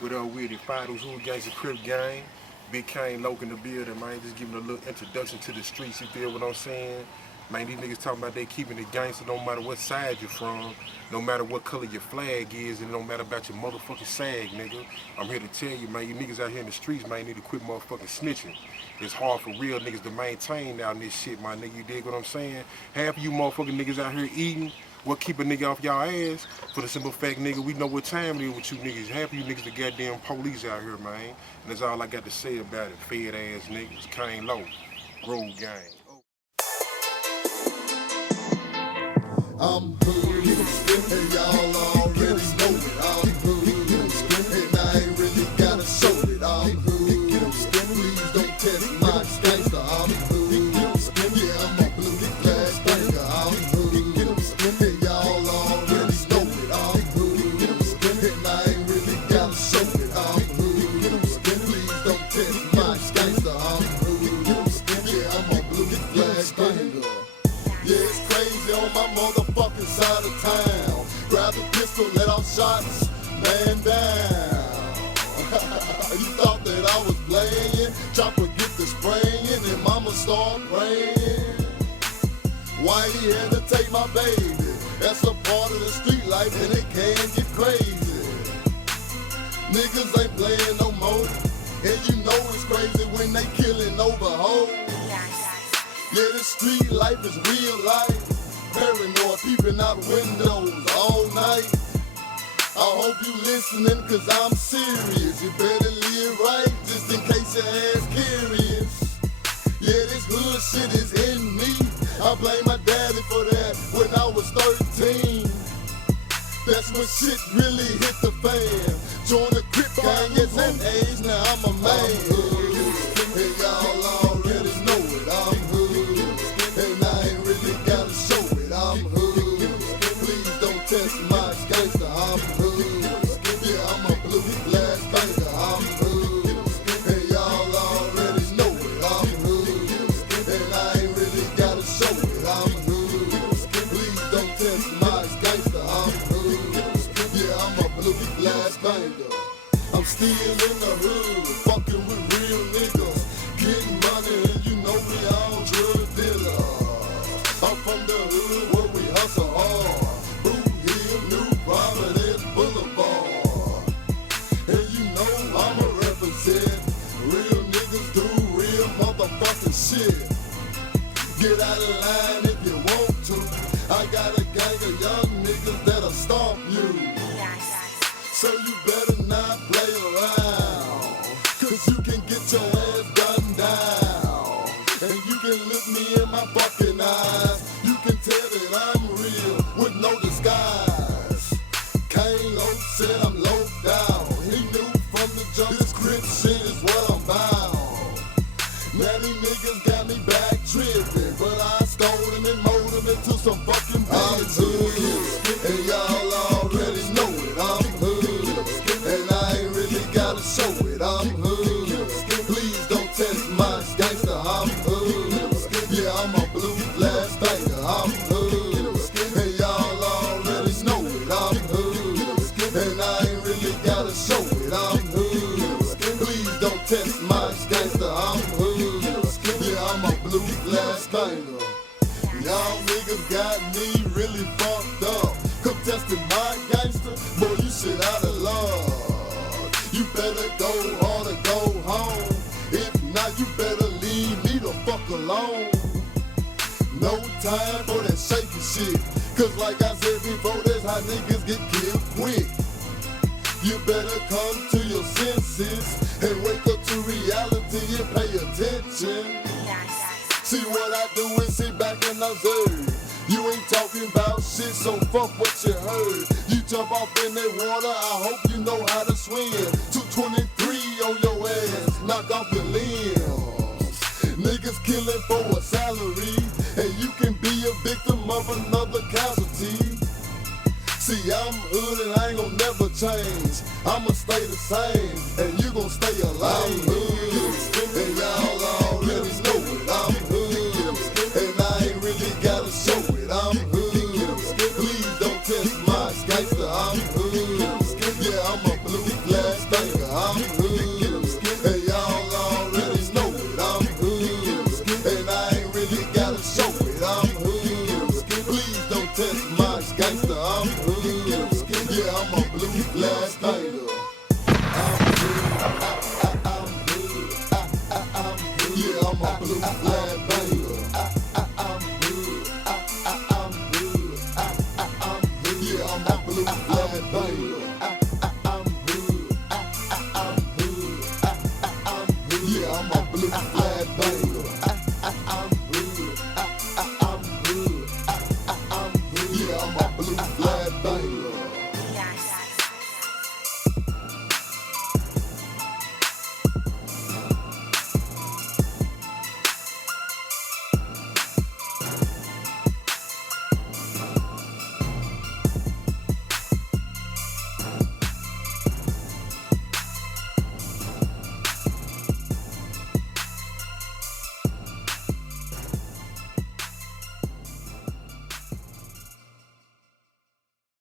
With with it, Finals Hood Gangsta Crip Gang. Big Kane Loke in the building, man. Just giving a little introduction to the streets, you feel what I'm saying? Man, these niggas talking about they keeping it gangster no matter what side you're from, no matter what color your flag is, and no matter about your motherfucking sag, nigga. I'm here to tell you, man, you niggas out here in the streets, man, need to quit motherfucking snitching. It's hard for real niggas to maintain out in this shit, my nigga. You dig what I'm saying? Half of you motherfucking niggas out here eating. What keep a nigga off y'all ass? For the simple fact, nigga, we know what time it is with you niggas. Half of you niggas the goddamn police out here, man. And that's all I got to say about it. Fed ass niggas, Kane Low, Road Gang. I'm hood, and y'all already know it. I'm hood, and I ain't really gotta show it. I'm hood, please don't test my gangster. I'm hood, yeah, I'm a blue glass banger. I'm hood, and y'all already know it. I'm hood, and I ain't really gotta show it. I'm hood, please don't test my gangster. I'm hood, yeah, I'm a blue glass banger. Yeah, it's crazy on my motherfucking side of town. Grab the pistol, let off shots, man down. You thought that I was playing, chopper get the spraying, and mama start praying. Why he had to take my baby? That's a part of the street life, and it can get crazy. Niggas ain't playing no more, and you know it's crazy when they killing over hoes. Yeah, this street life is real life. Paranoid, peeping out windows all night. I hope you listening, cause I'm serious. You better live right, just in case your ass curious. Yeah, this hood shit is in me. I blame my daddy for that when I was 13. That's when shit really hit the fan. Join the Crip gang at that age, now I'm a man. And y'all already know it, I'm hood. And I ain't really gotta show it, I'm hood. Please don't test my gangster, I'm hood. Yeah, I'm a blue glass banger, I'm hood. And y'all already know it, I'm hood. And I ain't really gotta show it, I'm hood. Please don't test my gangster, I'm hood. Yeah, I'm a blue glass banger. I'm still in the hood, fucking with real niggas. Getting money and you know we all drug dealers. I'm from the hood where we hustle hard. Boot Hill, New Providence Boulevard. And you know I'ma represent. Real niggas do real motherfucking shit. Get out of line if you want to. I got a gang of young niggas that'll stomp you. So you better not play around, cause you can get your ass done down. And you can look me in my fucking eyes. You can tell that I'm real with no disguise. Kane Low said I'm low down. He knew from the jump this Crip shit is what I'm bound. Now these niggas got me back tripping, but I stole them and mold them into some fucking bitches. And y'all already know it, I'm hood. And I ain't really gotta show it, I'm hood. Please don't test my gangster, I'm hood. Yeah, I'm a blue glass banger, I'm hood. And y'all already know it, I'm hood. And I ain't really gotta show it, I'm hood. Please don't test my gangster, I'm hood. Yeah, I'm a blue glass banger. Y'all niggas got me really fucked up. Come testing my gangster, boy, you shit out of love. You better go hard or go home. If not, you better leave me the fuck alone. No time for that shaky shit, cause like I said before, that's how niggas get killed quick. You better come to your senses and wake up to reality and pay attention. See what I do is sit back and observe. You ain't talking about shit, so fuck what you heard. You jump off in that water, I hope you know how to swim. 223 on your ass, knock off your limbs. Niggas killing for a salary, and you can be a victim of another casualty. See, I'm hood and I ain't gon' never change. I'ma stay the same, and you gon' stay alive. I'm hood, and y'all already know it. I'm hood, and I ain't really gotta show it. I'm hood, please don't test my gangster. I'm hood, yeah, I'm a blue glass banger. I'm hood.